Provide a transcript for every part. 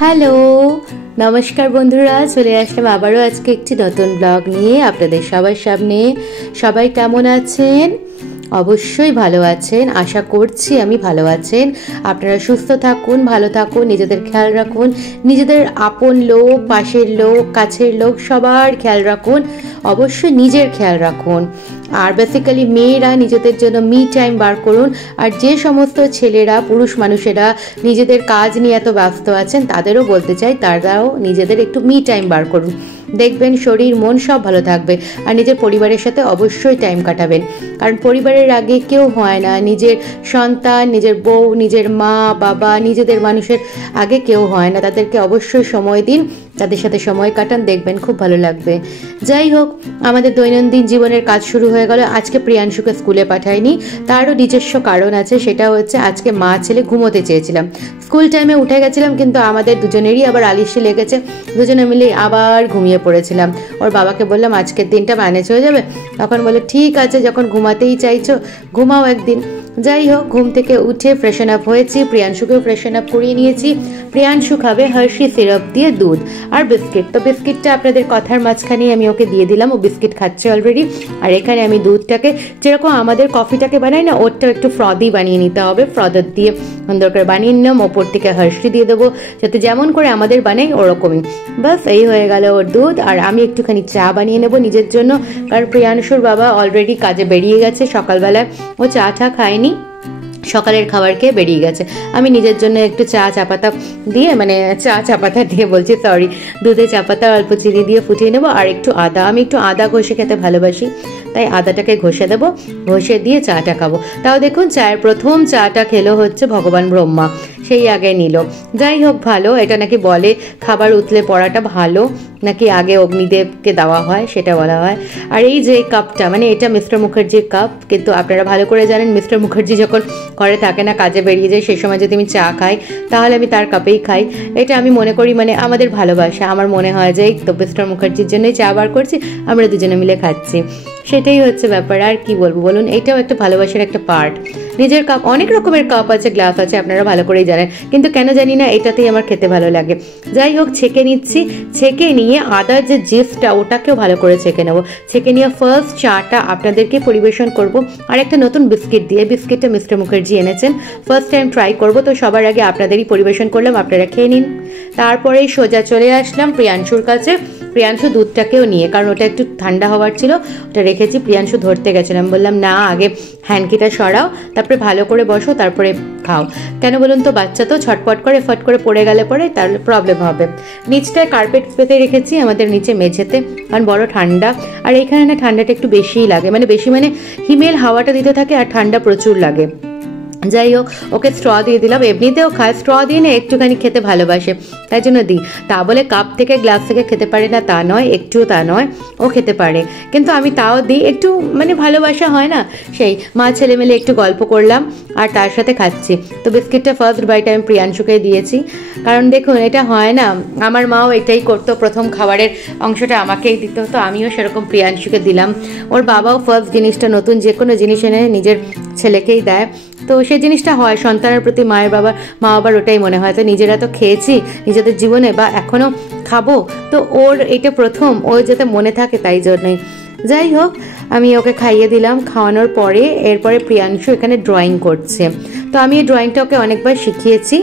Hello, নমস্কার বন্ধুরা, চলে আসলাম আবারও আজকে একটি নতুন ব্লগ নিয়ে আপনাদের সবার সামনে। সবাই কেমন আছেন? অবশ্যই ভালো আছেন, আশা করছি আমি ভালো আছেন। আপনারা সুস্থ থাকুন, ভালো থাকুন, নিজেদের খেয়াল রাখুন, নিজেদের আপন লোক, পাশের লোক, কাছের লোক সবার খেয়াল রাখুন, অবশ্যই নিজের খেয়াল রাখুন। আর বেসিক্যালি মেয়েরা নিজেদের জন্য মি টাইম বার করুন। আর যে সমস্ত ছেলেরা, পুরুষ মানুষেরা নিজেদের কাজ নিয়ে এত ব্যস্ত আছেন, তাদেরও বলতে চাই তারাও নিজেদের একটু মি টাইম বার করুন। দেখবেন শরীর মন সব ভালো থাকবে। আর নিজের পরিবারের সাথে অবশ্যই টাইম কাটাবেন, কারণ পরিবারের আগে কেউ হয় না। নিজের সন্তান, নিজের বউ, নিজের মা বাবা, নিজেদের মানুষের আগে কেউ হয় না। তাদেরকে অবশ্যই সময় দিন, তাদের সাথে সময় কাটান, দেখবেন খুব ভালো লাগবে। যাই হোক, আমাদের দৈনন্দিন জীবনের কাজ শুরু হয়ে গেল। আজকে প্রিয়াংশুকে স্কুলে পাঠাইনি, তারও নিজস্ব কারণ আছে। সেটা হচ্ছে আজকে মা ছেলে ঘুমোতে চেয়েছিলাম, স্কুল টাইমে উঠে গেছিলাম, কিন্তু আমাদের দুজনেরই আবার আলিশি লেগেছে, দুজনে মিলে আবার ঘুমিয়ে পড়েছিলাম। ওর বাবাকে বললাম আজকের দিনটা ম্যানেজ হয়ে যাবে, তখন বলে ঠিক আছে, যখন ঘুমাতেই চাইছো ঘুমাও একদিন। যাই হোক, ঘুম থেকে উঠে ফ্রেশন আপ হয়েছি, প্রিয়াংশুকেও ফ্রেশন আপ করিয়ে নিয়েছি। প্রিয়াংশু খাবে হার্শি সিরাপ দিয়ে দুধ আর বিস্কিট। তো বিস্কিটটা আপনাদের কথার মাঝখানেই আমি ওকে দিয়ে দিলাম, ও বিস্কিট খাচ্ছে অলরেডি। আর এখানে আমি দুধটাকে যেরকম আমাদের কফিটাকে বানাই না, ওরটাও একটু ফ্রদি বানিয়ে নিতে হবে, ফ্রদার দিয়ে সুন্দর করে বানিয়ে নিলাম। ওপর থেকে হার্শি দিয়ে দেবো, যাতে যেমন করে আমাদের বানাই ওরকমই। বাস এই হয়ে গেল ওর দুধ। আর আমি একটুখানি চা বানিয়ে নেবো নিজের জন্য, কারণ প্রিয়াংশুর বাবা অলরেডি কাজে বেরিয়ে গেছে। সকালবেলায় ও চা খায়নি, সকালের খাবার খেয়ে বেরিয়ে গেছে। আমি নিজের জন্য একটু চা চাপাতা দিয়ে, মানে চা চাপাতা দিয়ে বলছি, সরি, দুধে চাপাতা অল্প চিনি দিয়ে ফুটিয়ে নেবো। আর একটু আদা, আমি একটু আদা ঘষে খেতে ভালোবাসি, তাই আদাটাকে ঘষে দেবো, ঘষে দিয়ে চাটা খাবো। তাও দেখুন, চায়ের প্রথম চাটা খেলো হচ্ছে ভগবান ব্রহ্মা, সেই আগে নিল। যাই হোক, ভালো। এটা নাকি বলে খাবার উতলে পড়াটা ভালো, নাকি আগে অগ্নিদেবকে দেওয়া হয়, সেটা বলা হয়। আর এই যে কাপটা, মানে এটা মিস্টার মুখার্জির কাপ, কিন্তু আপনারা ভালো করে জানেন মিস্টার মুখার্জি যখন ঘরে থাকে না, কাজে বেরিয়ে যায়, সেই সময় যদি আমি চা খাই তাহলে আমি তার কাপেই খাই। এটা আমি মনে করি মানে আমাদের ভালোবাসা। আমার মনে হয় যে তো মিস্টার মুখার্জির জন্যই চা বার করছি, আমরা দুজনে মিলে খাচ্ছি, সেটাই হচ্ছে ব্যাপার। আর কি বলবো বলুন, এটাও একটা ভালোবাসার একটা পার্ট। নিজের কাপ, অনেক রকমের কাপ আছে, গ্লাস আছে, আপনারা ভালো করেই জানেন, কিন্তু কেন জানি না এটাতেই আমার খেতে ভালো লাগে। যাই হোক, ছেঁকে নিচ্ছি। ছেঁকে নিয়ে আদার যে জিস্টটা, ওটাকেও ভালো করে ছেঁকে নেবো। ছেঁকে নিয়ে ফার্স্ট চাটা আপনাদেরকে পরিবেশন করব আর একটা নতুন বিস্কিট দিয়ে। বিস্কিটটা মিস্টার মুখার্জি এনেছেন, ফার্স্ট টাইম ট্রাই করবো, তো সবার আগে আপনাদেরই পরিবেশন করলাম, আপনারা খেয়ে নিন। তারপরেই সোজা চলে আসলাম প্রিয়াংশুর কাছে, প্রিয়াংশু দুধটাকেও নিয়ে, কারণ ওটা একটু ঠান্ডা হওয়ার ছিল, ওটা রেখেছি। প্রিয়াংশু ধরতে গেছিলাম, বললাম না, আগে হ্যান্ডকিটা সরাও, তারপরে ভালো করে বসো, তারপরে খাও। কেন বলুন তো, বাচ্চা তো ছটপট করে, ফট করে পড়ে গেলে পরে তাহলে প্রবলেম হবে। নিচটায় কার্পেট পেতে রেখেছি আমাদের নিচে মেঝেতে, কারণ বড় ঠান্ডা। আর এইখানে না ঠান্ডাটা একটু বেশিই লাগে, মানে বেশি মানে হিমেল হাওয়াটা দিতে থাকে আর ঠান্ডা প্রচুর লাগে। যাই হোক, ওকে স্ট্র দিয়ে দিলাম, এমনিতেও খায়, স্ট্র দিয়ে না একটুখানি খেতে ভালোবাসে, তাই জন্য দিই। তা বলে কাপ থেকে গ্লাস থেকে খেতে পারে না তা নয়, একটুও তা নয়, ও খেতে পারে, কিন্তু আমি তাও দিই, একটু মানে ভালোবাসা হয় না, সেই মা ছেলে মিলে একটু গল্প করলাম আর তার সাথে খাচ্ছি। তো বিস্কিটটা ফার্স্ট বাইট আমি প্রিয়াংশুকে দিয়েছি, কারণ দেখুন এটা হয় না, আমার মাও এটাই করতো, প্রথম খাবারের অংশটা আমাকেই দিত, তো আমিও সেরকম প্রিয়াংশুকে দিলাম। ওর বাবাও ফার্স্ট জিনিসটা, নতুন যে কোনো জিনিস এনে নিজের ছেলেকেই দেয়, তো সেই জিনিসটা হয় সন্তানের প্রতি মা বাবার ওটাই মনে হয়। তো নিজেরা তো খেয়েছি নিজেদের জীবনে, বা এখনও খাবো, তো ওর এটা প্রথম, ওর যাতে মনে থাকে, তাই জন্যই। যাই হোক, আমি ওকে খাইয়ে দিলাম। খাওয়ানোর পরে এরপরে প্রিয়াংশু এখানে ড্রয়িং করছে। তো আমি এই ড্রয়িংটা ওকে অনেকবার শিখিয়েছি,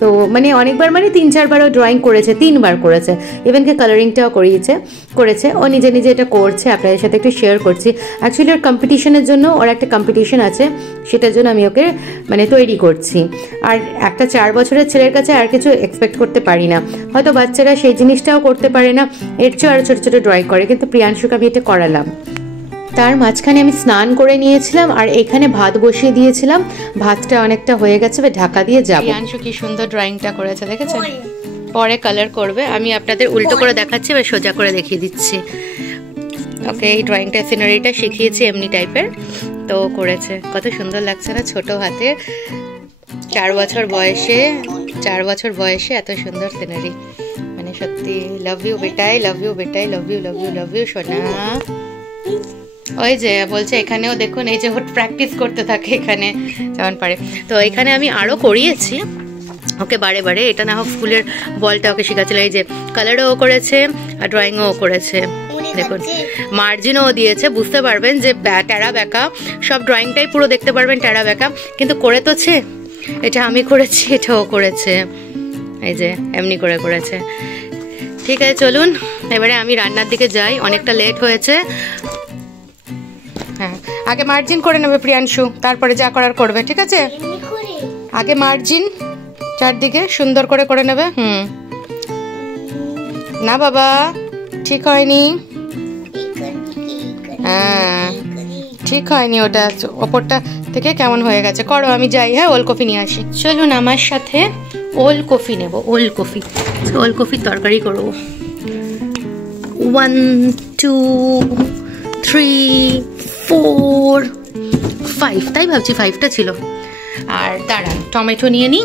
তো মানে অনেকবার মানে 3-4বারও ড্রয়িং করেছে, 3বার করেছে, ইভেনকে কালারিংটাও করেছে। ও নিজে নিজে এটা করছে, আপনাদের সাথে একটু শেয়ার করছি। অ্যাকচুয়ালি ওর কম্পিটিশনের জন্য, ওর একটা কম্পিটিশন আছে, সেটার জন্য আমি ওকে মানে তৈরি করছি। আর একটা 4 বছরের ছেলের কাছে আর কিছু এক্সপেক্ট করতে পারি না, হয়তো বাচ্চারা সেই জিনিসটাও করতে পারে না, এর চেয়ে আরও ছোটো ছোটো ড্রয়িং করে, কিন্তু প্রিয়াংশুকে আমি এটা করালাম। তার মাঝখানে আমি স্নান করে নিয়েছিলাম আর এখানে ভাত বসিয়ে দিয়েছিলাম, ভাতটা অনেকটা হয়ে গেছে, ঢাকা দিয়ে যাবো। প্রিয়াংশু কি সুন্দর ড্রয়িংটা করেছে দেখেছেন, পরে কালার করবে, আমি আপনাদের উল্টো করে দেখাচ্ছি বা সোজা করে দেখিয়ে দিচ্ছি। ওকে, এই ড্রয়িংটা সিনারিটা শিখিয়েছি এমনি টাইপের, তো করেছে, কত সুন্দর লাগছে না, ছোট হাতে 4 বছর বয়সে এত সুন্দর সিনারি, মানে সত্যি। লাভ ইউ বেটাই, লাভ ইউ বেটাই, love you love you love you সোনা। ওই যে বলছে এখানেও দেখুন, এই যে প্র্যাকটিস করতে থাকে এখানে যেমন পারে। তো এখানে আমি আরও করিয়েছি, ওকে বারে বারে, এটা না হোক স্কুলের বলটা ওকে শেখাচ্ছিল। এই যে কালারও ও করেছে আর ড্রয়িংও ও করেছে, দেখুন মার্জিনও দিয়েছে। বুঝতে পারবেন যে টেরা বেঁকা সব ড্রয়িংটাই পুরো দেখতে পারবেন টেরা বেঁকা, কিন্তু করে তোছে। এটা আমি করেছি, এটাও করেছে, এই যে এমনি করে করেছে। ঠিক আছে চলুন এবারে আমি রান্নার দিকে যাই, অনেকটা লেট হয়েছে। হ্যাঁ আগে মার্জিন করে নেবে প্রিয়াংশু, তারপরে যা করার করবে, ঠিক আছে? আগে মার্জিন চারদিকে সুন্দর করে করে নেবে। না বাবা ঠিক হয়নি, হ্যাঁ ঠিক হয়নি, ওটা ওপরটা থেকে কেমন হয়ে গেছে। করো, আমি যাই, হ্যাঁ ওলকপি নিয়ে আসি। চলুন আমার সাথে ওলকপি নেব, ওলকপি, ওলকপির তরকারি করবো। 1 2 3 4 5, তাই ভাবছি 5টা ছিল। আর দাঁড়ান টমেটো নিয়ে নিই,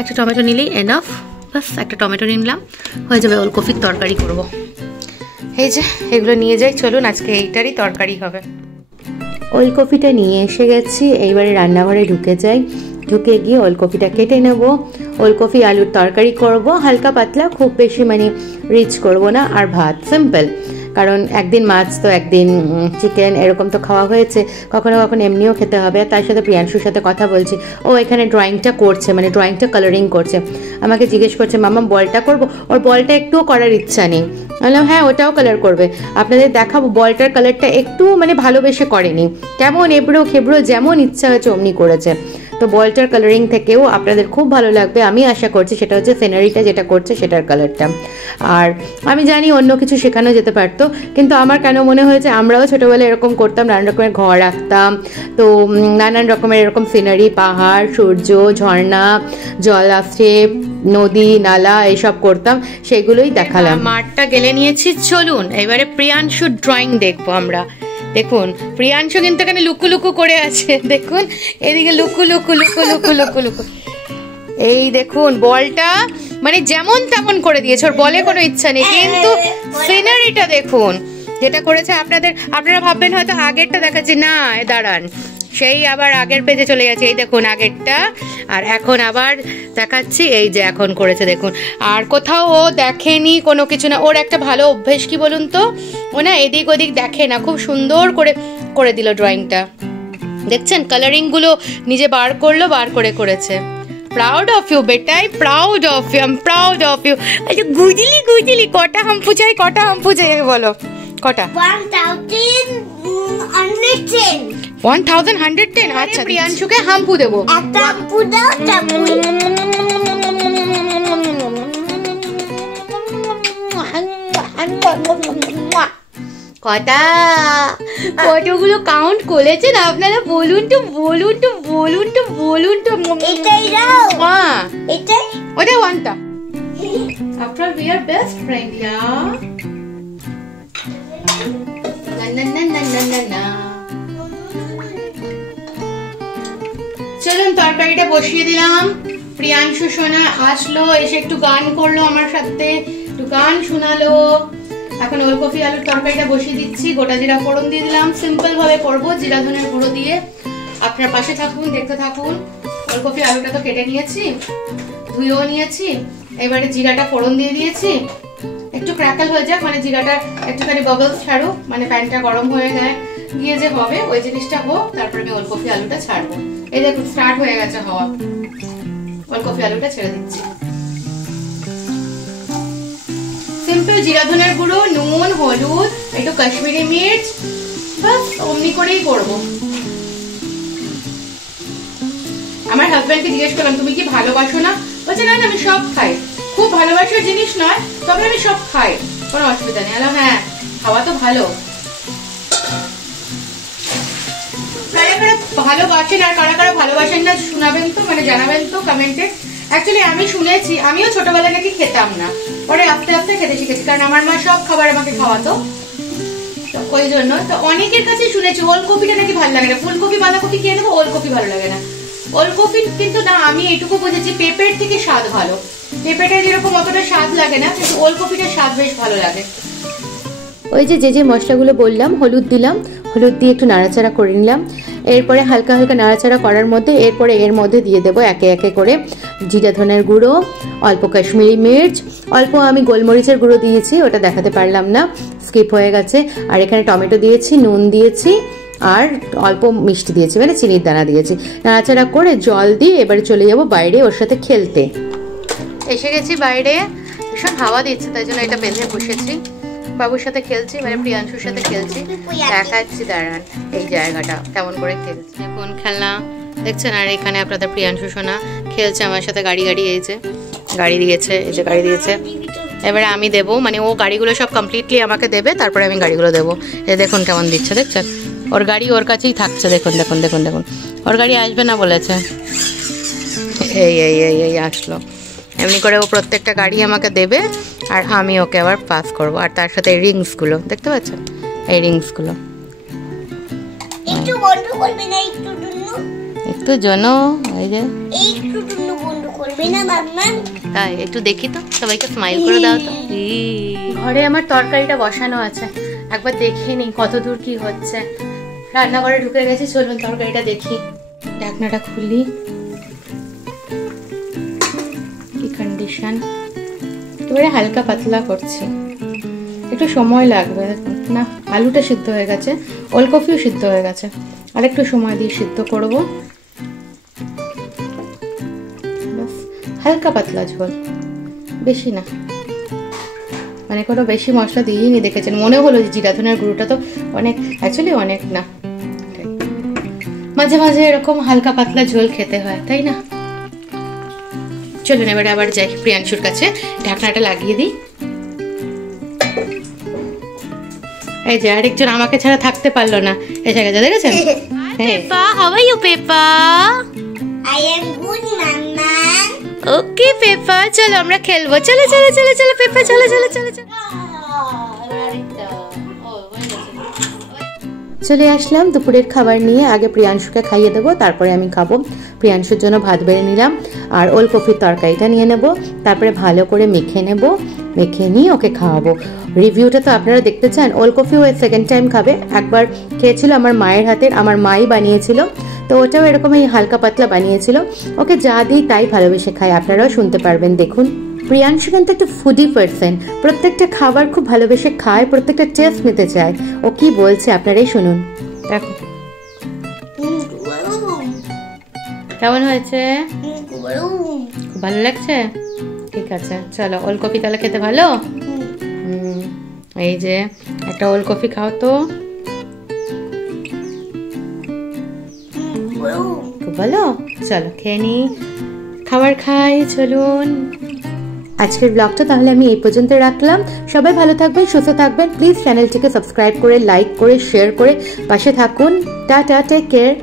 একটা টমেটো নিলেই এনাফ, বাস একটা টমেটো নিলাম, হয়ে যাবে, ওলকপির তরকারি করব। এই যে এগুলো নিয়ে যাই, চলুন আজকে এইটারই তরকারি হবে। ওলকপিটা নিয়ে এসে গেছি, এইবারে রান্নাঘরে ঢুকে যাই, ঢুকে গিয়ে ওলকপিটা কেটে নেব। ওলকপি আলুর তরকারি করব, হালকা পাতলা, খুব বেশি মানে রিচ করব না, আর ভাত সিম্পল। কারণ একদিন মাছ তো একদিন চিকেন এরকম তো খাওয়া হয়েছে, কখনো কখনো এমনিও খেতে হবে। তার সাথে প্রিয়াংশুর সাথে কথা বলছি, ও এখানে ড্রয়িংটা করছে, মানে ড্রয়িংটা কালারিং করছে। আমাকে জিজ্ঞেস করছে মামা বলটা করবো, ওর বলটা একটুও করার ইচ্ছা নেই। বললাম হ্যাঁ ওটাও কালার করবে, আপনাদের দেখাবো। বলটার কালারটা একটু মানে ভালোবেসে করেনি, কেমন এবড়ো খেবড়ো যেমন ইচ্ছা হয়েছে অমনি করেছে। তো বলটার কালারিং থেকেও আপনাদের খুব ভালো লাগবে আমি আশা করছি। সেটা হচ্ছে সিনারিটা যেটা করছে সেটার কালারটা। আর আমি জানি অন্য কিছু শেখানো যেতে পারতো, কিন্তু আমার কেন মনে হয়েছে আমরাও ছোটোবেলায় এরকম করতাম, নানান রকমের ঘর আঁকতাম, তো নানান রকমের এরকম সিনারি, পাহাড়, সূর্য, ঝর্ণা, জল আসছে, নদী নালা এইসব করতাম, সেগুলোই দেখালাম। মাঠটা গেলে নিয়েছি, চলুন এবারে প্রিয়াংশুর ড্রয়িং দেখবো আমরা। দেখুন প্রিয়াংশু কিন্তু এখানে লুকু লুকু করে আছে, দেখুন এদিকে লুকু লুকু লুকু লুকু লুকু লুকু। এই দেখুন বলটা মানে যেমন তেমন করে দিয়েছে, ওর বলে কোনো ইচ্ছা নেই, কিন্তু সিনারিটা দেখুন যেটা করেছে। আপনারা ভাববেন হয়তো আগেরটা দেখাচ্ছি, না দাঁড়ান, সেই আবার আগের পেজে চলে যাচ্ছে। এই দেখুন আগেরটা, আর এখন আবার দেখাচ্ছি, এই যে এখন করেছে দেখুন। আর কোথাও ও দেখেনি কোনো কিছু না, ওর একটা ভালো অভ্যেস কি বলুন তো, ও না এদিক ওদিক দেখে না, খুব সুন্দর করে করে দিল ড্রয়িংটা। দেখছেন কালারিংগুলো নিজে বার করলো, বার করে করেছে। प्राउड ऑफ यू बेटा, proud of you, I am proud of you. अच्छा गुजली गुजली कटा हम पूछाई बोलो कटा? 1110। अच्छा প্রিয়াংশুকে হাম্পু দেবো, একটা হাম্পু দাও, কটা কতগুলো কাউন্ট করেছেন আপনারা বলুন তো বলুন তো বলুন তো বলুন তো। এটাই দাও, হ্যাঁ এটাই, ওটা ওয়ানটা। After we are best friend yeah, না না না না না না না। চলুন তরকারিটা বসিয়ে দিলাম। প্রিয়াংশু সোনা আসলো, এসে একটু গান করলো আমার সাথে, একটু গান শোনালো। এখন ওলকপি আলুর তরকারিটা বসিয়ে দিচ্ছি, গোটা জিরা ফোড়ন দিয়ে দিলাম, সিম্পল ভাবে করবো জিরা ধনের গুঁড়ো দিয়ে। আপনার পাশে থাকুন, দেখতে থাকুন। ওলকপি আলুটা তো কেটে নিয়েছি, ধুয়েও নিয়েছি, এবারে জিরাটা ফোড়ন দিয়ে দিয়েছি। একটু ক্র্যাকল হয়ে যাক, মানে জিরাটা একটুখানি বাবলস ছাড়ুক, মানে প্যানটা গরম হয়ে গিয়ে যে হবে ওই জিনিসটা হোক, তারপরে আমি ওলকপি আলুটা ছাড়বো। এই দেখুন স্টার্ট হয়ে গেছে হওয়া, ওলকপি আলুটা ছেড়ে দিচ্ছি। সিম্পল জিরা ধনের গুঁড়ো, নুন, হলুদ, একটু কাশ্মীরি মির্চ, বাস অমনি করেই করবো। আমার হাজবেন্ডকে জিজ্ঞেস করলাম তুমি কি ভালোবাসো না, বলছে না না আমি সব খাই, খুব ভালোবাসার জিনিস নয় তবে আমি সব খাই, কোনো অসুবিধা নেই। হ্যাঁ খাওয়া তো ভালো। কারা কারা ভালোবাসেন আর কারা কারা ভালোবাসেন না শোনাবেন তো, মানে জানাবেন তো কমেন্টে। অ্যাকচুয়ালি আমি শুনেছি, আমিও ছোটবেলায় নাকি খেতাম না, পরে আস্তে আস্তে খেতে শিখেছি, কারণ আমার মা সব খাবার আমাকে খাওয়াতো, ওই জন্য। তো অনেকের কাছে শুনেছি ওলকপিটা নাকি ভালো লাগে না, ফুলকপি বাঁধাকপি খেয়ে নেবো, ওলকপি ভালো লাগে না। ওলকপি কিন্তু না, আমি এইটুকু বুঝেছি পেঁপের থেকে স্বাদ ভালো। পেঁপেটা যেরকম অতটা স্বাদ লাগে না, কিন্তু ওলকপিটার স্বাদ বেশ ভালো লাগে। ওই যে যে মশলাগুলো বললাম, হলুদ দিলাম, হলুদ দিয়ে একটু নাড়াচাড়া করে নিলাম। এরপরে হালকা হালকা নাড়াচাড়া করার মধ্যে এরপরে এর মধ্যে দিয়ে দেবো একে একে করে জিরা ধনের গুঁড়ো, অল্প কাশ্মীরি মির্চ, অল্প আমি গোলমরিচের গুঁড়ো দিয়েছি, ওটা দেখাতে পারলাম না, স্কিপ হয়ে গেছে। আর এখানে টমেটো দিয়েছি, নুন দিয়েছি আর অল্প মিষ্টি দিয়েছি, মানে চিনির দানা দিয়েছি। নাড়াচাড়া করে জল দিয়ে এবারে চলে যাব বাইরে ওর সাথে খেলতে। এসে গেছি বাইরে, ভীষণ হাওয়া দিচ্ছে তাই জন্য এটা বেঁধে বসেছি। বাবুর সাথে খেলছি, মানে প্রিয়াংশুর সাথে খেলছি। দেখাচ্ছি দাঁড়ান এই জায়গাটা কেমন করে খেলছি। কোন খেলনা দেখছেন? আর এখানে আপনাদের প্রিয়াংশু সোনা খেলছে আমার সাথে। গাড়ি এই যে গাড়ি দিয়েছে, এই যে গাড়ি দিয়েছে। এবারে আমি দেবো, মানে ও গাড়িগুলো সব কমপ্লিটলি আমাকে দেবে, তারপরে আমি গাড়িগুলো দেবো। এই দেখুন কেমন দিচ্ছে, দেখছেন? ওর গাড়ি ওর কাছেই থাকছে, দেখুন দেখুন দেখুন দেখুন। ওর গাড়ি আসবে না বলেছে, এই এই এই এই আসলো। এমনি করে ও প্রত্যেকটা গাড়ি আমাকে দেবে আর আমি ওকে আবার পাস করবো। আর তার সাথে এই রিংসগুলো দেখতে পাচ্ছেন, এই রিংসগুলো একটু জন্য এই যে তাই একটু দেখি তো, সবাইকে স্মাইল করে দাও তো। ঘরে আমার তরকারিটা বসানো আছে, একবার দেখে নিই কত দূর কি হচ্ছে। রান্নাঘরে ঢুকে গেছি, চলুন তরকারিটা দেখি। ঢাকনাটা খুলি, কি কন্ডিশন। এবারে হালকা পাতলা করছি, একটু সময় লাগবে। দেখুন না, আলুটা সিদ্ধ হয়ে গেছে, ওলকপিও সিদ্ধ হয়ে গেছে, আর একটু সময় দিয়ে সিদ্ধ করবো। হালকা পাতলা ঝোল, বেশি না, মানে কোনো বেশি মশলা দিইনি। দেখেছেন, মনে হলো যে জিরা ধনের গুঁড়োটা তো অনেক, অ্যাকচুয়ালি অনেক না, মাঝে মাঝে এরকম হালকা পাতলা ঝোল খেতে হয়, তাই না? চলুন এবারে আবার যাই প্রিয়াংশুর কাছে, ঢাকনাটা লাগিয়ে দিই। এই যে আরেকজন আমাকে ছাড়া থাকতে পারলো না, এসে গেছে, দেখেছেন? Peppa, how are you Peppa? I am good, Mama. Okay Peppa, চলো আমরা খেলবো। চলো চলো চলো চলো পেপা, চলো চলো চলো চলো। চলে আসলাম দুপুরের খাবার নিয়ে। আগে প্রিয়াংশুকে খাইয়ে দেবো, তারপরে আমি খাবো। প্রিয়াংশুর জন্য ভাত বেড়ে নিলাম আর ওলকপির তরকারিটা নিয়ে নেব, তারপরে ভালো করে মেখে নেব, মেখে নিয়ে ওকে খাওয়াবো। রিভিউটা তো আপনারা দেখতে চান। ওলকপিও সেকেন্ড টাইম খাবে, একবার খেয়েছিল আমার মায়ের হাতের, আমার মাই বানিয়েছিল, তো ওটাও এরকমই হালকা পাতলা বানিয়েছিল। ওকে যা দিই তাই ভালোবেসে খায়, আপনারাও শুনতে পারবেন। দেখুন প্রিয়াংশু কিন্তু একটা ফুডি পার্সন, প্রত্যেকটা খাবার খুব ভালোবেসে খায়, প্রত্যেকটা টেস্ট নিতে চায়। ও কি বলছে আপনারাই শুনুন। দেখো কেমন হয়েছে, খুব ভালো লাগছে? ঠিক আছে, চলো ওলকপি তাহলে খেতে ভালো। এই যে একটা ওলকপি খাও তো, খুব ভালো। চলো খেয়ে নি, খাবার খাই, চলুন। আজকের ব্লগটা তাহলে আমি এই পর্যন্ত রাখলাম। সবাই ভালো থাকবেন, সুস্থ থাকবেন। প্লিজ চ্যানেলটিকে সাবস্ক্রাইব করে, লাইক করে, শেয়ার করে পাশে থাকুন। Tata, take care.